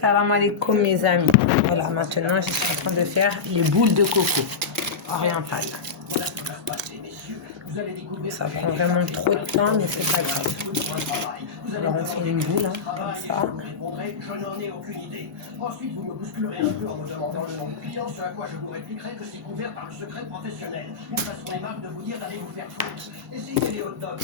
Salam alaikum mes amis. Voilà, maintenant je suis en train de faire les boules de coco orientales. Ça prend vraiment trop de temps, mais c'est pas grave. Alors on fait une boule, comme ça. Ensuite, vous me bousculerez un peu en me demandant le nom du client, ce à quoi je vous répliquerai que c'est couvert par le secret professionnel. Une façon aimable de vous dire d'aller vous faire foutre. Essayez les hot dogs.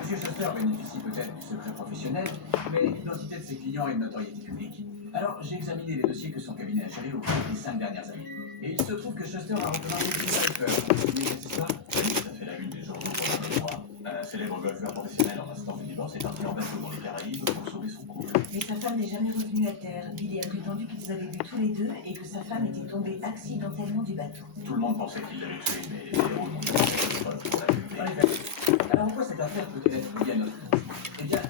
Monsieur Schuster bénéficie peut-être du secret professionnel, mais l'identité de ses clients est de notoriété publique. Alors, j'ai examiné les dossiers que son cabinet a gérés au cours des 5 dernières années. Et il se trouve que Schuster a recommandé Chris Pfeiffer. Vous vous souvenez de cette histoire? Oui, ça fait la une des journaux pendant 2 mois. Un célèbre golfeur professionnel en instance de divorce est parti en bateau dans les Caraïbes pour sauver son couple. Mais sa femme n'est jamais revenue à terre. Billy a prétendu qu'ils avaient vu tous les deux et que sa femme était tombée accidentellement du bateau. Tout le monde pensait qu'il l'avait tué, mais les héros n'ont pas fait de preuves pour la vérité. Alors en quoi cette affaire peut-elle être liée à notre coup? Eh bien,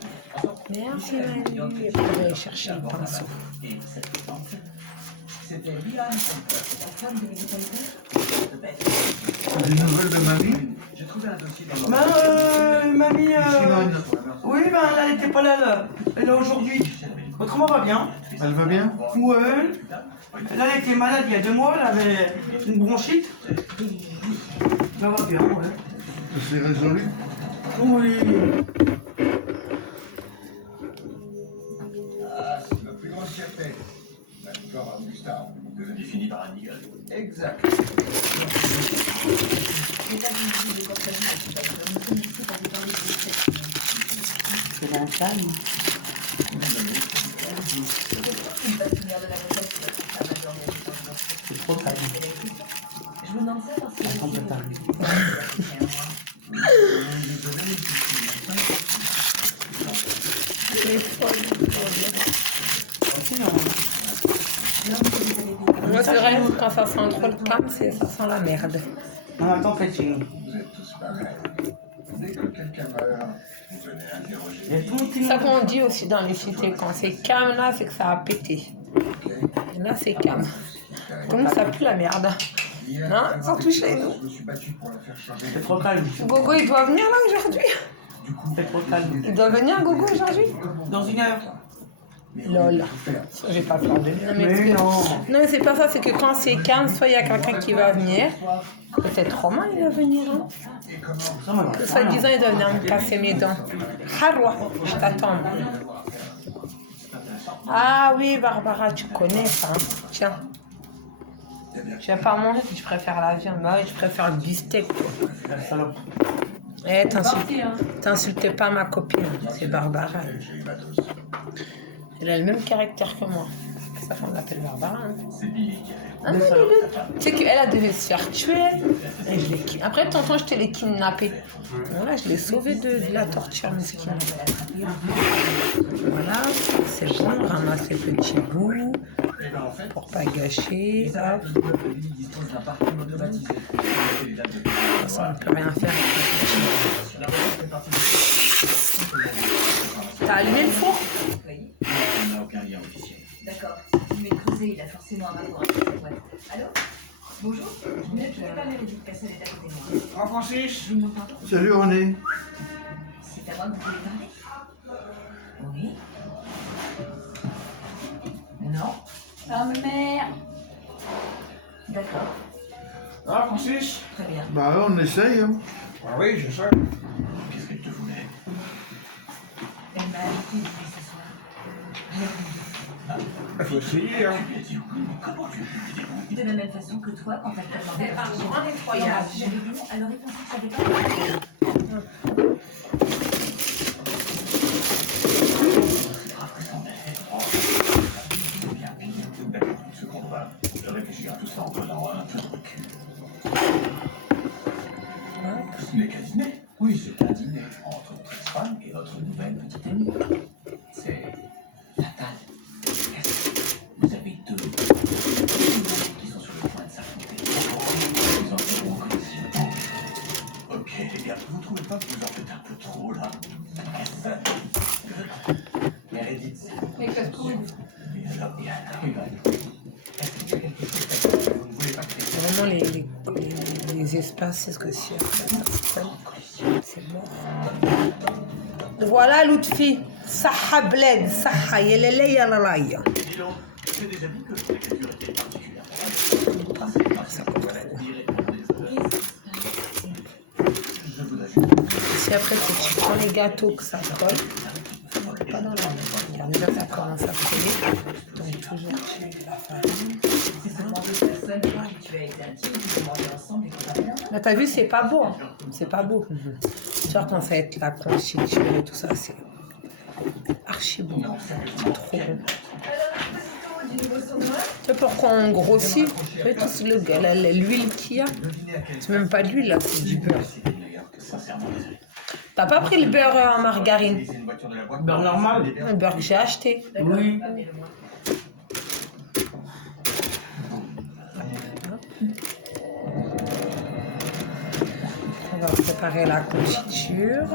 Merci Manu. Et puis on va aller chercher le pinceau. Et cette cliente, c'était Liane Pfeiffer, la femme de Billy Pfeiffer. Peut-être. Des nouvelles de mamie? J'ai trouvé un dossier dans Mamie, Simone, oui, ben là, elle était pas là, elle est là aujourd'hui. Autrement, va bien. elle va bien? Ouais. Là, elle était malade il y a 2 mois, elle avait une bronchite. Ça va bien, ouais. Ça s'est résolu? Oui. Ah, c'est notre plus grosse fierté. La victoire à Augusta en 2002. Il finit par un eagle. Exact. C'est pas une visite de cortège, nous sommes ici pour vous parler de cette C'est la femme. une bâtonnière de la recette qui va se faire major de la C'est trop calme. Je vous demande ça parce que je suis Attends, attends. Moi c'est vrai, quand ça sent trop le calme, ça sent la merde. Non, attends, faites chez nous. Vous êtes tous pareils. Dès que quelqu'un meurt, vous venez interroger. Il y a tout le monde qui Ça qu'on dit aussi dans les cités, quand c'est calme là, c'est que ça a pété. Et là c'est calme. Donc ça pue la merde. Non, surtout chez nous. Je me suis battu pour la faire changer. C'est trop calme. Gogo il doit venir là aujourd'hui. C'est trop calme. Il doit venir Gogo aujourd'hui. Dans 1 heure. Lol. Je vais pas faire de non, Mais non. non mais c'est pas ça, c'est que quand c'est calme, soit il y a quelqu'un qui va venir. Peut-être Romain il va venir. Hein. Ça va. Que soit disant il doit venir me casser mes dents. Harwa, je t'attends. Ah oui Barbara, tu connais ça. Hein. Tiens. Tu vas pas manger, je préfère la viande. Bah oui, je préfère le beefsteak. La salope. Eh, t'insultes pas ma copine, c'est Barbara. Elle a le même caractère que moi. C'est ça qu'on l'appelle Barbara. Hein. C'est Billy qui a fait. Ah non, tu sais qu'elle elle devait se faire tuer. Et je l'ai après, tonton, je te l'ai kidnappé. Voilà, je l'ai sauvé de la torture, mesquine. Voilà, c'est bon, on ramasse les petits bouts pour pas gâcher. Hop. Billy dispose d'un parking automatisé. Ça, on ne peut rien faire avec les petits. T'as allumé le four? Oui. On n'a aucun lien officiel. D'accord. Si tu creusé, il a forcément un rapport avec cette boîte. Allô? Bonjour? Ne pouvez pas Meredith Cassel est à côté de moi. Oh, Francis. Je vous demande pardon? Salut René. C'est à moi que vous voulez parler? Oui. Non. Oh merde. D'accord. Ah, Francis. Très bien. Bah on essaye. Hein. Ah oui, je sais. Qu'est-ce qu'elle te voulait? Elle m'a invité depuis ce soir. Il faut essayer, hein. Tu lui as dit oui, mais comment tu as pu lui dire oui? De la même façon que toi, quand elle t'a demandé un nettoyage. j'avais dit non, alors il pensait que ça avait pas. C'est grave que c'en est. Oh, bien, bien. D'accord, une seconde, on va réfléchir à tout ça en prenant un peu de recul. Ce n'est qu'un dîner. Oui, c'est un dîner entre notre ex-femme et notre nouvelle petite amie. C'est fatal. Vous avez deux qui sont sur le point de s'affronter. Ils en seront en collision. Ok, les gars, vous trouvez pas que vous en faites un peu trop, là? Meredith. Mais qu'est-ce que vous dites? Et alors, est-ce qu'il y a quelque chose que vous ne voulez pas créer? C'est vraiment les espaces, c'est ce que c'est. C'est mort. Voilà, Lutfi. Saha bled, saha, yelele yalalaya. Dis donc, j'ai déjà dit que l'écriture était particulièrement ça coûte trop. Je voudrais juste... Si après tu prends les gâteaux que ça colle, pas dans la main. Regarde, déjà ça commence à coller. Donc toujours tu la farine. C'est seulement deux personnes qui tu as été intime, qui vont manger ensemble et qui vont rien. Là t'as vu, c'est pas beau. Hein. C'est pas beau. Genre quand ça va être la confiture et tout ça, c'est archi bon. C'est trop bon. Alors, du nouveau saumon. Tu sais pourquoi on grossit? Tu vois tout l'huile qu'il y a? C'est même pas de l'huile là, c'est du beurre. T'as pas pris le beurre en margarine? Beurre normal. Le beurre que j'ai acheté. Oui. On va préparer la confiture,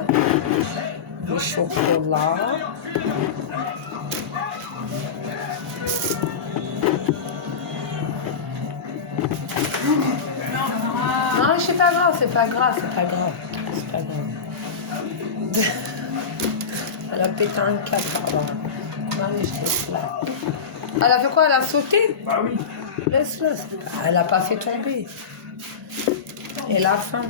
le chocolat. Non, c'est pas grave, c'est pas grave, c'est pas grave. C'est pas grave. Elle a pété un câble, pardon. Allez, je te laisse là. Elle a fait quoi? Elle a sauté? Bah oui. Laisse-le. Elle a pas fait tomber. Et la fin.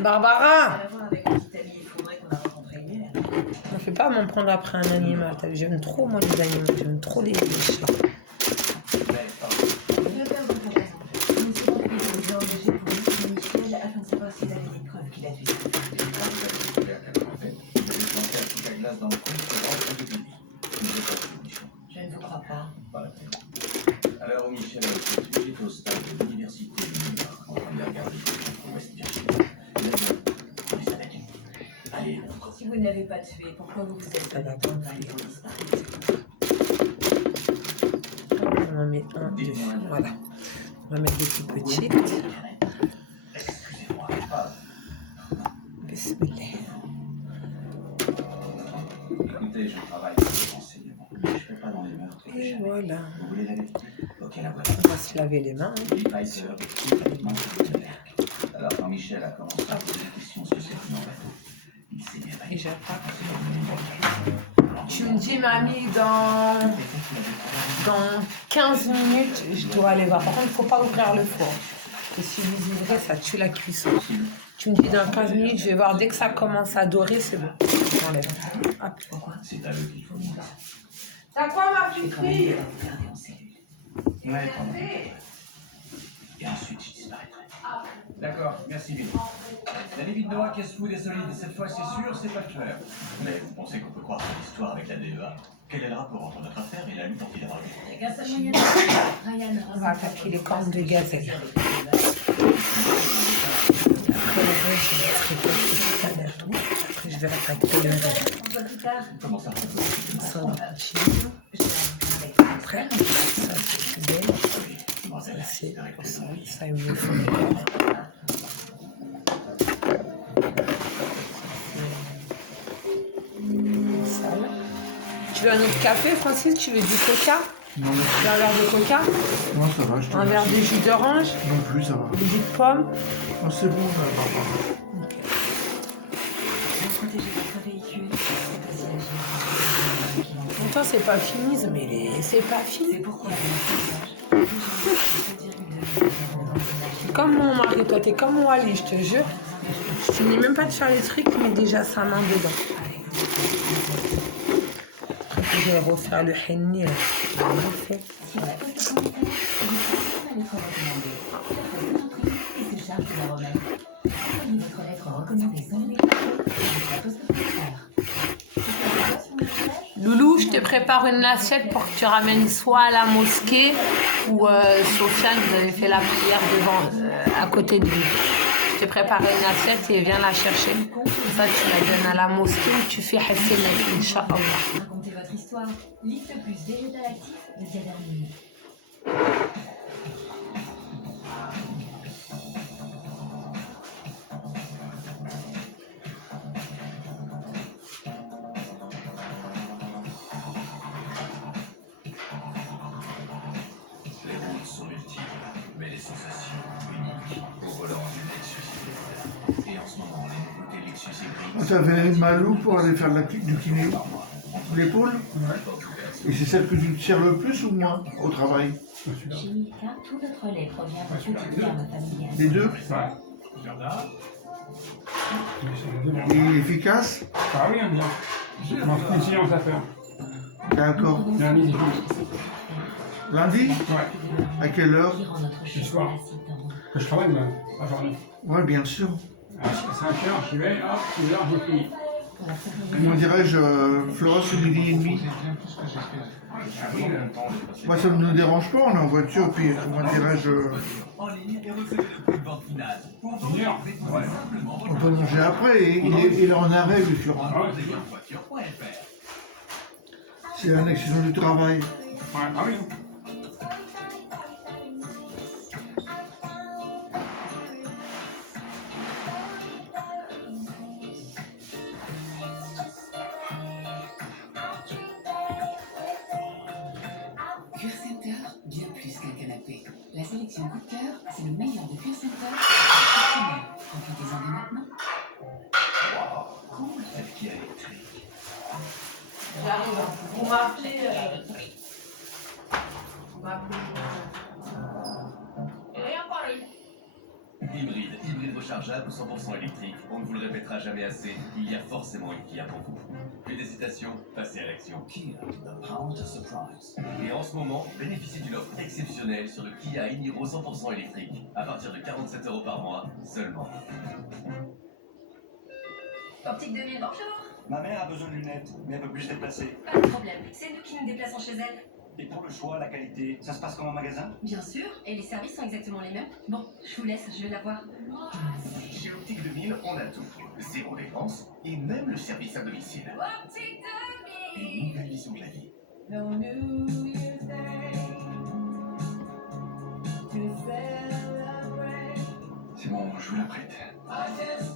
Barbara! Avec une petite amie, il faudrait qu'on a rencontré hier. Ne fais pas m'en prendre après un animal. J'aime trop, moi, les animaux. J'aime trop les chats. Je vais perdre ta raison. Je ne sais pas pourquoi je vous ai engagé pour Michel afin de savoir s'il avait des preuves qu'il a tué. Je ne vous crois pas. Alors, Michel a été au stade de l'université de New York en train de regarder au West Virginia. Allez, Si vous ne l'avez pas tué, pourquoi vous vous êtes pas d'accord avec vos disparus? On en met un, deux. Voilà. On va mettre des tout petites. excusez-moi. Bismillah. Écoutez, je travaille dans les renseignements. Je ne fais pas dans les meurtres. Et voilà. Vous voulez la vérité? Ok, la voilà. On va se laver les mains. Lee Pfizer est complètement partenaire. Alors, quand Michel a commencé à poser des questions sur cette nouvelle, il s'est mis à Et j'ai pas. Tu Tu me dis, mamie, dans 15 minutes, je dois aller voir. Par contre, il ne faut pas ouvrir le four. Parce que si vous ouvrez, ça tue la cuisson. Tu me dis, dans 15 minutes, je vais voir. Dès que ça commence à dorer, c'est bon. J'enlève. Hop. C'est à eux qu'il faut dire. T'as quoi, ma petite fille? Regardez en cellule. Ouais. Et ensuite, je disparaîtrai. D'accord, merci Bill. La limite Noah, caisse food et solide. Cette fois, c'est sûr, c'est pas clair. Mais vous pensez qu'on peut croire cette histoire avec la DEA? Quel est le rapport entre notre affaire et la lutte antidrogue? Grâce à moyen Ryan On va attaquer les cornes de gazelle. Après le reste, je vais traiter tout à l'heure. Après, je vais attaquer le reste. On voit plus tard. Comment ça? Ça, on continue. Après, ça, c'est belle. Ça, c'est pour ça. Ça, il me faut le corps. Sale. Tu veux un autre café, Francis? Tu veux du coca? Non, Tu veux un verre de coca? non, ça va, je te Un verre de jus d'orange? Non plus, ça va. Du jus de pomme? Oh, c'est bon, ça va. Protéger votre véhicule. C'est pas si agir. Pourtant, c'est pas fini, mais c'est pas C'est fini. pourquoi Comme mon mari, toi, t'es comme moi, Ali, je te jure. Je finis même pas de faire les trucs, mais déjà sa main dedans. Après, je vais refaire le henni. Là. Je l'ai refait. Votre lettre recommandée sans Loulou, je te prépare une assiette pour que tu ramènes soit à la mosquée ou Sofiane, vous avez fait la prière devant, à côté de lui. Je te prépare une assiette et viens la chercher. Ça, tu la donnes à la mosquée ou tu fais Hassinek, Inch'Allah. Racontez votre histoire. Liste plus végétal actif de Diadermine. Les routes sont multiples, mais les sensations uniques. Au volant d'une T'avais mal où pour aller faire du kiné? L'épaule? Et c'est celle que tu te sers le plus ou moins au travail? Chez Milka, tout notre lait provient de petites fermes familiales. Les deux? Et efficace? Ah oui, on dit. Je mange une séance à faire. D'accord. Lundi, c'est fini. Lundi? Ouais. À quelle heure? Qui rend notre Le soir. chocolat si tendre. Que je travaille, moi, la journée. Ouais, bien sûr. À 5h, j'y vais, hop, 6h, j'ai fini. Pour la favoriser, Comment dirais-je, Florence, midi et demi? Moi, ça ne nous dérange pas, on est en voiture, puis comment dirais-je, En ligne et recevez le prix de vente final. Pour vendre, 1 heure. trouvez tout simplement on peut manger après, et il est en arrêt, le Florent. Ah ouais, voiture.fr. C'est un accident du travail. ouais, ah oui. Cuir Center, bien plus qu'un canapé. La sélection coup de cœur, c'est le meilleur de Cuir Center. Profitez-en dès maintenant. Cool cette Kia électrique. J'arrive. Vous m'appelez. Vous m'appelez. Rien parlé. Hybride rechargeable 100% électrique. On ne vous le répétera jamais assez, il y a forcément une Kia pour vous. Plus d'hésitation, passez à l'action. Kia, the power to surprise. Et en ce moment, bénéficiez d'une offre exceptionnelle sur le Kia e-Niro 100% électrique, à partir de 47 € par mois seulement. Optique 2000, bonjour. Ma mère a besoin de lunettes, mais elle veut plus se déplacer. Pas de problème, c'est nous qui nous déplaçons chez elle. Et pour le choix, la qualité, ça se passe comme en magasin? Bien sûr, et les services sont exactement les mêmes. Bon, je vous laisse, je vais la voir. Chez Optique 2000, on a tout. Zéro dépense et même le service à domicile. Optique Une nouvelle vision de la vie. C'est bon, je vous la prête.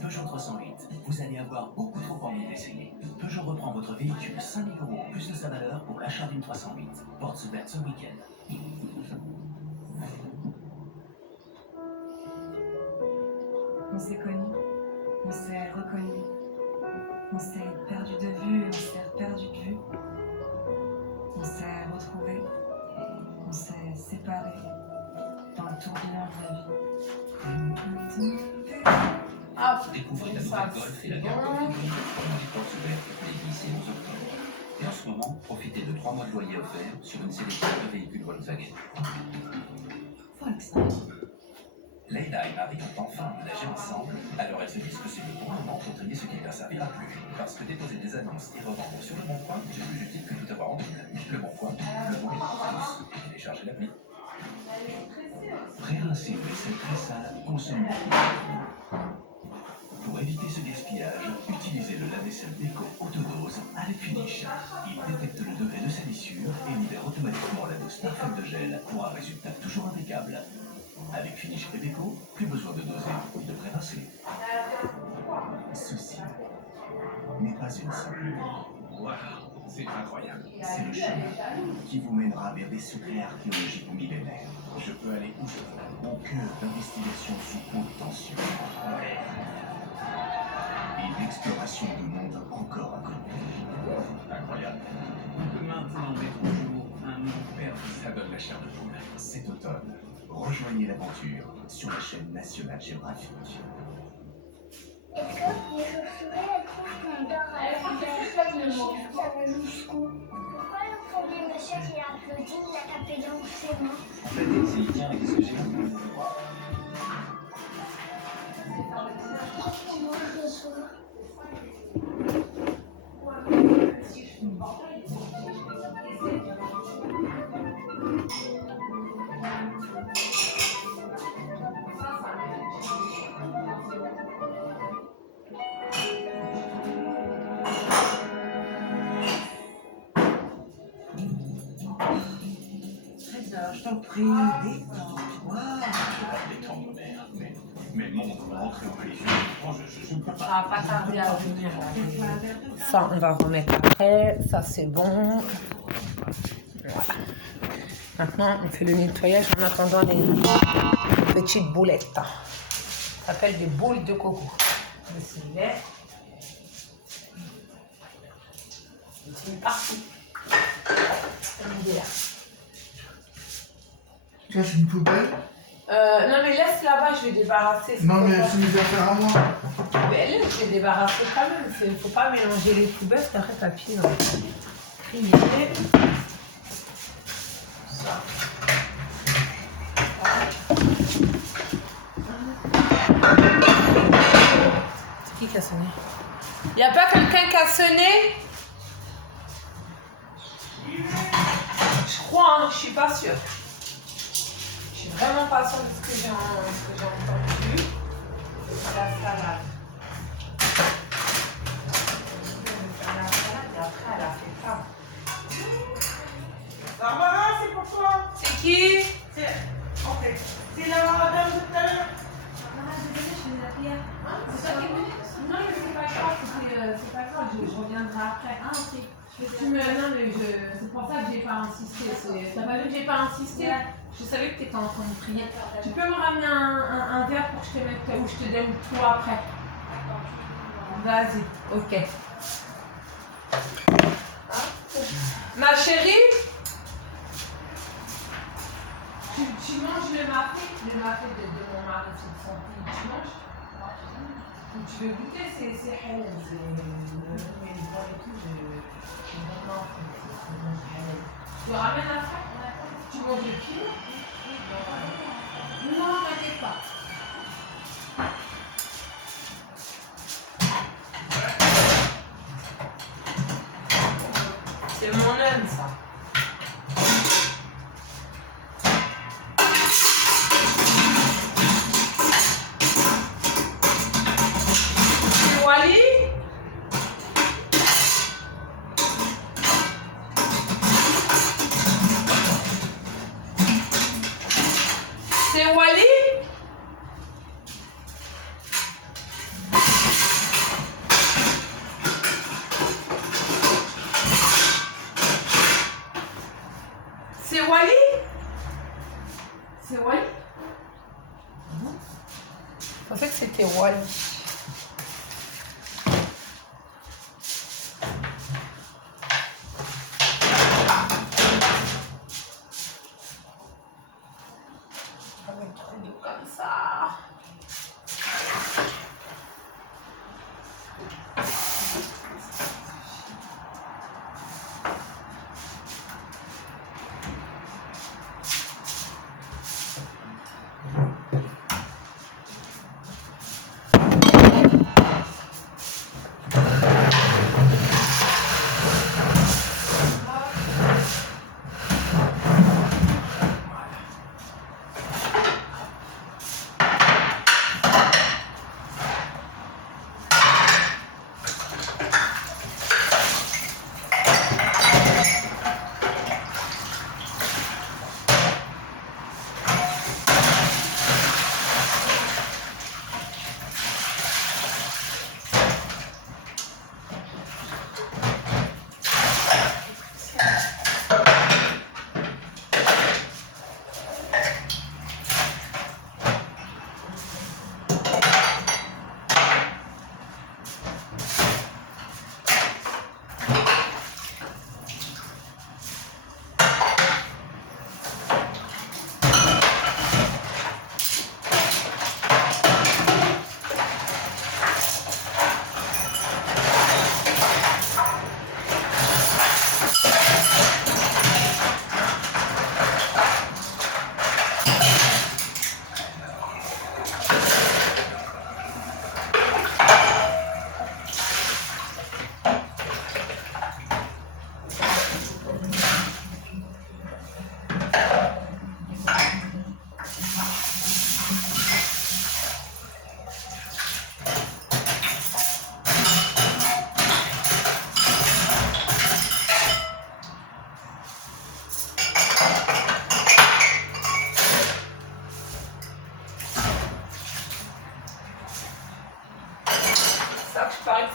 Peugeot 308, vous allez avoir beaucoup trop envie d'essayer. Peugeot reprend votre véhicule 5 000 € plus de sa valeur pour l'achat d'une 308. Portes ouvertes ce week-end. On s'est connus, on s'est reconnus, on s'est perdu de vue, on s'est perdu de vue, on s'est retrouvés, on s'est séparés dans le tourbillon de la vie. Découvrez la nouvelle Golf et la gamme Golf Evolution. Portes ouvertes les 10 et 11 octobre. Et en ce moment, profitez de 3 mois de loyer offerts sur une sélection de véhicules Volkswagen. Leïla et Marie ont enfin emménagé ensemble, alors elles se disent que c'est le bon moment pour trier ce qui ne leur servira plus. Parce que déposer des annonces et revendre sur Le Bon Coin, c'est plus utile que tout avoir en ligne. Le Bon Coin, le bon pour tous. Téléchargez l'appli. Pré-rincé une vaisselle très sale consomme beaucoup. Pour éviter ce gaspillage, utilisez le lave-vaisselle Beko Autodose avec Finish. Il détecte le degré de salissure et libère automatiquement la dose parfaite de gel pour un résultat toujours impeccable. Avec Finish et Beko, plus besoin de doser ni de pré-rincer. Ceci n'est pas une simple. Waouh, c'est incroyable. C'est le chemin qui vous mènera vers des secrets archéologiques millénaires. Je peux aller où je veux, au cœur d'investigations sous haute tension. Et d'exploration de mondes encore inconnus. Incroyable. On peut maintenant mettre au jour un monde perdu. Ça donne la chair de poule. Cet automne, rejoignez l'aventure sur la chaîne nationale géographique. Est-ce que les chauves-souris trouvent qu'on dort avec des chiffres, ça va jusqu'où? Pourquoi le premier monsieur qui a applaudi, il a tapé dans ses mains? En fait, c'est il tient avec ce que j'ai. Qu'est-ce qu'on mange le soir? Je t'en prie, détends-toi. Détendre, mère. Mais le monde va rentrer au collision. Je ne peux pas. Ça va pas tarder à venir. Ça, on va remettre après. Ça, c'est bon. Voilà. Maintenant, on fait le nettoyage en attendant les petites boulettes. Ça s'appelle des boules de coco. Le lait. C'est partout. On est là. Ça, c'est une poubelle. Non mais laisse là-bas, je vais débarrasser. Non, mais c'est mes affaires à moi. Mais laisse, je vais débarrasser quand même. Il ne faut pas mélanger les poubelles, c'est après papier. Va trier. Ça. C'est qui a sonné? Il n'y a pas quelqu'un qui a sonné? Je crois, hein, je suis pas sûre. Je suis vraiment pas sûre de ce que j'ai entendu. La salade. La salade et après elle a fait ça. Barbara, c'est pour toi. C'est qui? Ok. C'est la madame de tout à l'heure. C'est toi qui es venu? Non, mais c'est pas grave, c'est pas grave, je reviendrai après. Ah, ok. Non, mais c'est pour ça que j'ai pas insisté. T'as pas vu que j'ai pas insisté? Je savais que t'étais en train de prier. Tu peux me ramener un verre pour que je te mette ou je te donne tout après? Vas-y, ok. Ma chérie? Tu manges le mafé de mon mari, c'est son fille. Tu manges? Tu veux goûter, c'est halal, c'est mais les bois et tout, je vraiment halal. Tu ramènes à ça? Tu manges le kilo? Non, t'inquiète pas. C'est mon âme, ça. Wally? C'est Wally? C'est Wally? C'est Wally? Je pensais que c'était Wally. Comme ça.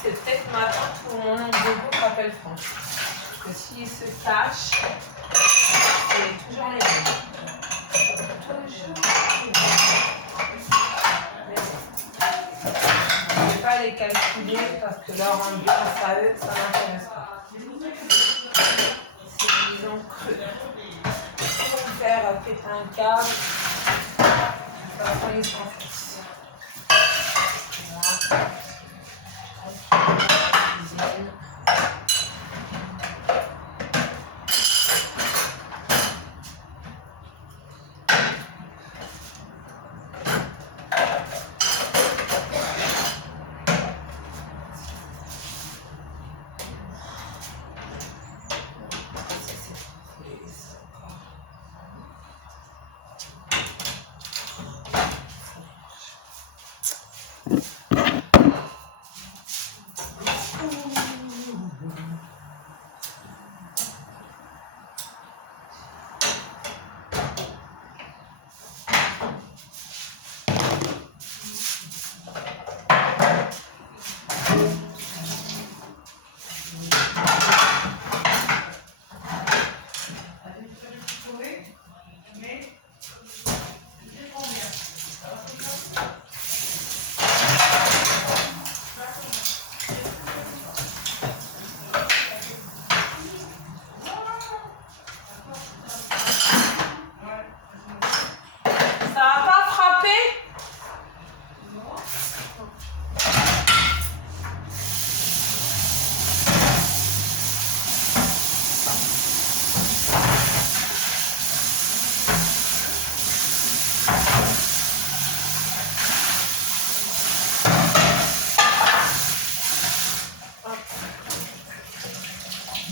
c'est peut-être ma tante ou mon oncle de beau s'appelle France. Parce que s'il se cache, c'est toujours les mêmes. Toujours les mêmes. Mais bon. Je ne vais pas les calculer parce que leur ambiance à eux, ça ne m'intéresse pas. Ils ont cru. Ils vont faire péter un câble. Après, ils s'enfoncent. Voilà. Cuisine.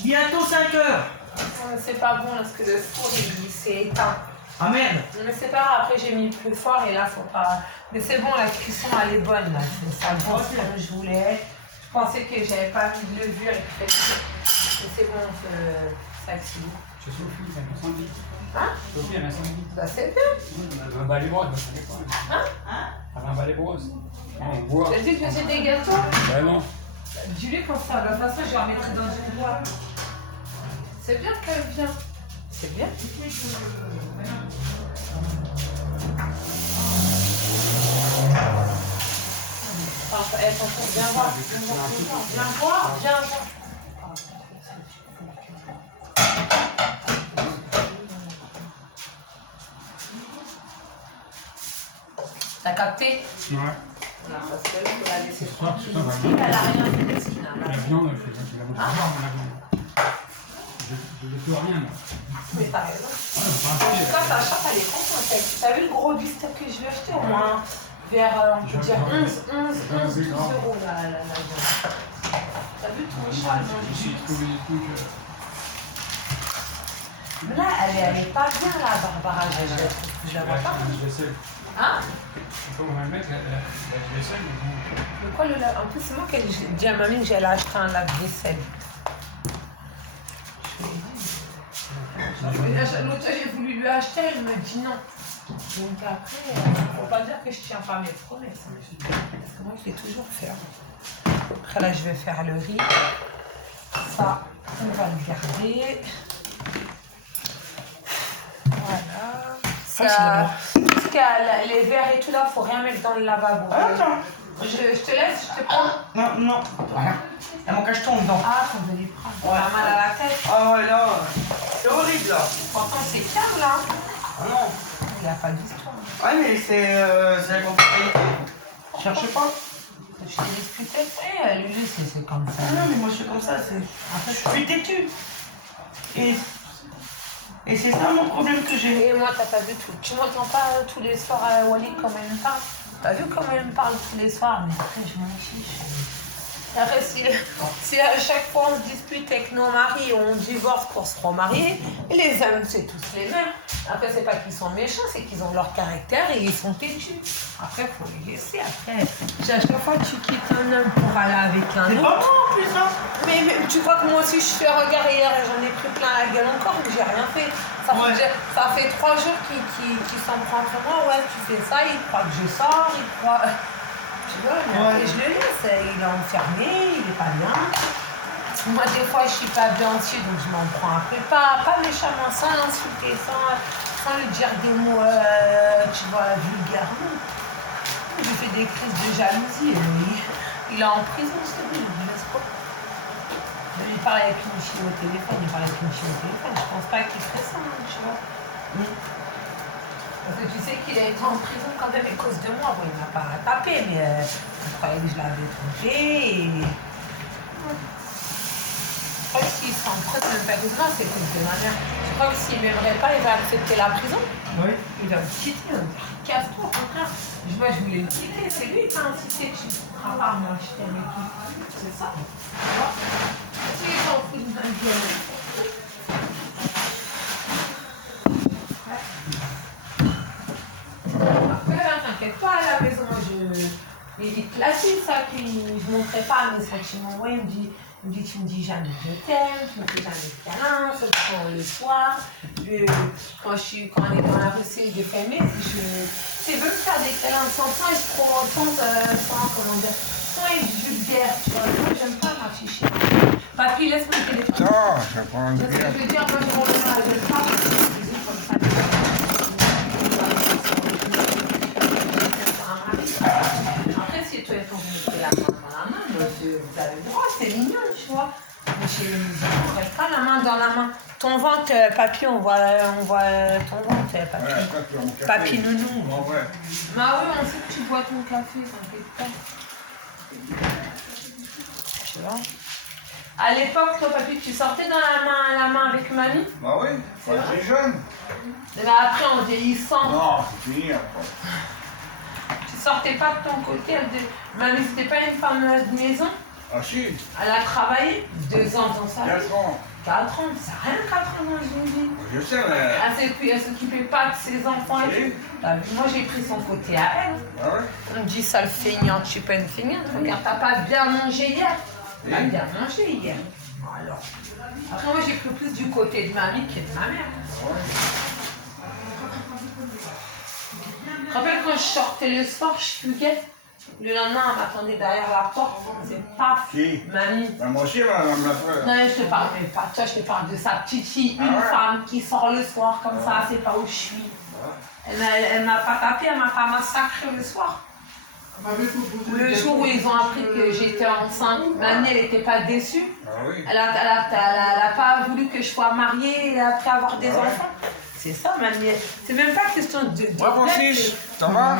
Bientôt 5 heures. C'est pas bon parce que le four il s'est éteint. Ah merde. Mais c'est pas grave, après j'ai mis plus fort et là faut pas. Mais c'est bon, la cuisson elle est bonne là. Ça avance comme je voulais. Je pensais que j'avais pas mis de levure et que c'est bon, ça active. Chez Sophie, c'est un incendie. Hein? Sophie, un incendie. Ça c'est bien. Oui, on a un balai brosse, ça dépend. Hein? On a un balai brosse. On boit. Tu as dit que c'est des gâteaux? Ben non. Dis-lui comme ça, de toute façon je la remettrai dans une boîte. C'est bien qu'elle vient. C'est bien. Parfait, tonton, viens voir. Viens voir, viens voir. T'as capté? Ouais. Non, parce que là, faut la laisser Ce soir, tranquille. Elle a rien fait de ce la viande, je la mange pas. Je ne peux rien, moi. Mais t'as raison. Ah, En tout cas, ta chatte, elle est contente. T'as vu le gros bistec que je vais acheter au moins vers, on peut dire 12 euros la viande. T'as vu ton chat, elle mange J'ai trouvé des trucs. Mais là, elle est pas bien, là, Barbara. Je la vois pas. Hein? On va mettre la vaisselle. Mais quoi, le lave? En plus, c'est moi qui ai dit à mamie que j'allais acheter un lave-vaisselle. L'autre fois, j'ai voulu lui acheter, elle me dit non. Donc après, faut pas dire que je tiens pas mes promesses. Parce que moi, je l'ai toujours fait. Après, là, je vais faire le riz. Ça, on va le garder. Voilà. Ça, parce que les verres et tout là, faut rien mettre dans le lavabo. Attends. Je te laisse, je te prends. Non, non, rien. Il y a mon cacheton dedans. Ah, faut me les prendre. T'as mal à la tête. Ah ouais, là, c'est horrible là. Pourtant, c'est calme là. Ah non. Il n'y a pas d'histoire. Ouais, mais c'est la comptabilité. Cherche pas. Je t'ai discuté. Lui, c'est comme ça. Ah non, mais moi je suis comme ça. Je suis têtu. Et c'est ça mon problème que j'ai. Et moi, t'as pas vu tout. Tu m'entends pas tous les soirs à Walid comme elle me parle. T'as vu comment elle me parle tous les soirs? Mais après, je m'en fiche. Après, si à chaque fois on se dispute avec nos maris, on divorce pour se remarier, les hommes, c'est tous les mêmes. Après, c'est pas qu'ils sont méchants, c'est qu'ils ont leur caractère et ils sont têtus. Après, il faut les laisser. Après, à chaque fois, tu quittes un homme pour aller avec un autre. C'est pas moi en plus, hein. Mais tu crois que moi aussi, je fais regard hier et j'en ai pris plein la gueule encore, mais j'ai rien fait. Ça fait 3 jours qu'il s'en prend entre moi. Ouais, tu fais ça, il croit que je sors, il croit... Tu vois, mais après, je le laisse. Il est enfermé, il est pas bien. Moi, des fois, je suis pas bien aussi, donc je m'en prends après. Pas méchamment, sans l'insulter, sans lui dire des mots, tu vois, vulgairement. Je fais des crises de jalousie. Il est en prison, c'est lui, je ne laisse pas. Il parle avec une fille au téléphone, il parle avec une fille au téléphone. Je pense pas qu'il ferait ça, hein, tu vois. Parce que tu sais qu'il a été en prison quand même à cause de moi. Bon, il m'a pas tapé, mais je croyais que je l'avais trompé. Et... Je crois que s'il sera en prison, même pas à cause de moi, c'est à cause de ma mère. Je crois que s'il m'aimerait pas, il va accepter la prison. Oui. Il va me quitter, il va me dire casse-toi, au contraire. Moi, je voulais le quitter, c'est lui qui m'a incité que je ne ferai pas moi, je t'aime et tout. C'est ça. Tu vois. Tu s'en fous de ma gueule. Après, là, t'inquiète pas, à la maison, il te l'a dit, ça, que je ne montrais pas mes sentiments. Ouais, il me dit, tu me dis jamais que je t'aime, tu me fais jamais de câlins, sauf le soir. Quand on est dans la rue, c'est des familles, tu veux me faire des câlins sans être trop, sans, comment dire, sans être vulgaire, tu vois. Moi, j'aime pas m'afficher. Papy, laisse mon téléphone. Non, je prends un C'est ce que je veux dire, moi, je reviens à la femme, je fais des bisous comme ça. Après, si toi et ton mettez la main dans la main, vous avez le droit, c'est mignon, tu vois. Mais chez les musiciens, on ne reste pas la main dans la main. Ton ventre, papy, on voit ton ventre, papy. Ouais, Papy nounou. Bon, ouais. Bah oui, on sait que tu bois ton café, t'inquiète pas. Tu vois. À l'époque, toi, papy, tu sortais dans la main avec mamie? Bah oui, quand j'étais jeune. Mais après, en vieillissant. Non, c'est fini après. Tu sortais pas de ton côté. Mamie, c'était pas une femme de maison? Ah si. Elle a travaillé 2 ans dans sa vie. 4 ans. 4 ans, c'est rien 4 ans dans une vie. Je sais, mais... Elle s'occupait pas de ses enfants et tout. Moi, j'ai pris son côté à elle. Ah ouais. On me dit, sale feignante, je suis pas une feignante. Regarde, t'as pas bien mangé hier. T'as bien mangé hier. Alors. Après, moi, j'ai pris plus du côté de mamie que de ma mère. Je me rappelle quand je sortais le soir, je fuguais. Le lendemain, elle m'attendait derrière la porte. C'est paf, mamie. Bah, moi aussi, madame la frère. Non, je te parle même pas. Toi, je te parle de sa petite fille, une femme qui sort le soir comme ça, elle sait pas où je suis. Elle m'a pas tapé, elle m'a pas massacré le soir. Le jour où ils ont appris que j'étais enceinte, mamie, elle n'était pas déçue. Ah oui. Elle a pas voulu que je sois mariée après avoir des enfants. C'est ça, mamie. C'est même pas question de Ouais, Francis, ça va?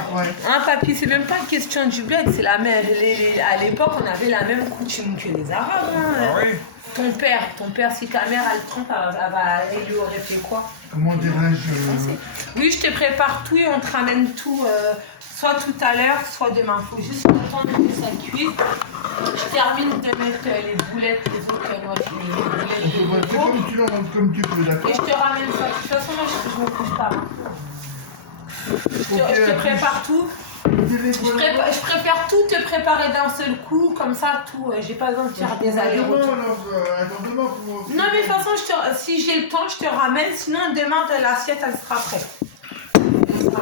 Hein, papy, c'est même pas une question du bled, c'est la même. À l'époque, on avait la même coutume que les Arabes. Hein. Ah oui. Ton père, si ta mère elle trompe, elle lui aurait fait quoi? Comment dirais-je Oui, je te prépare tout et on te ramène tout, soit tout à l'heure, soit demain. Faut juste attendre que ça cuise. Je termine de mettre les boulettes, les autres noix, les boulettes. C'est comme tu l'envoies comme tu peux, d'accord? Et je te ramène ça. De toute façon, moi, je me couche pas. Je te prépare tout. Je préfère tout te préparer d'un seul coup, comme ça, tout. J'ai pas besoin de faire des allers-retours. Non, mais de toute façon, si j'ai le temps, je te ramène. Sinon, demain, l'assiette, elle sera prête. De toute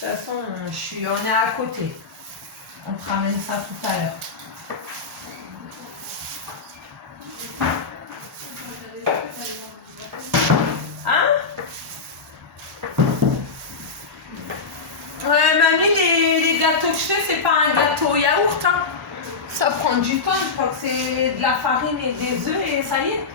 façon, on est à côté. On te ramène ça tout à l'heure. Hein? Mamie, les gâteaux que je fais, c'est pas un gâteau yaourt. Hein. Ça prend du temps, je crois que c'est de la farine et des œufs et ça y est.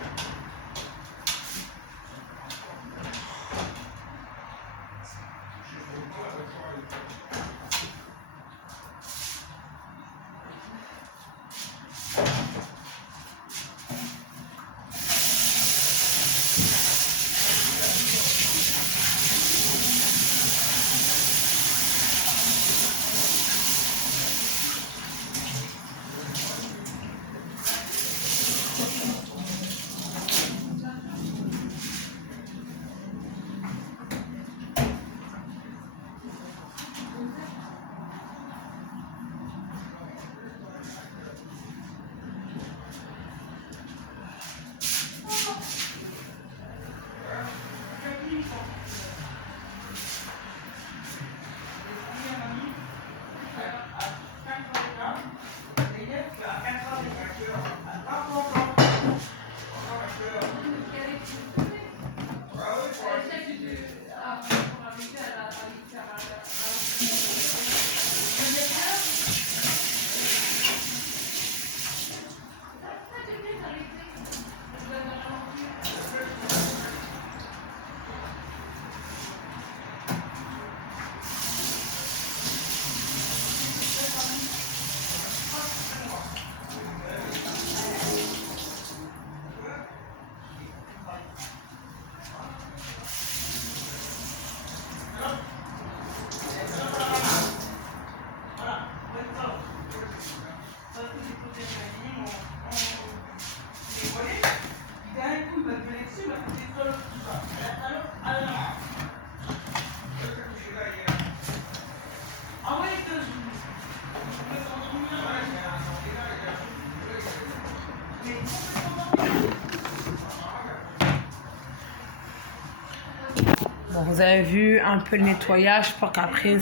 Vous avez vu un peu le nettoyage pour qu'après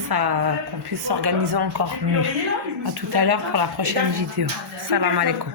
qu'on puisse s'organiser encore mieux. À tout à l'heure pour la prochaine vidéo. Salam alaikum.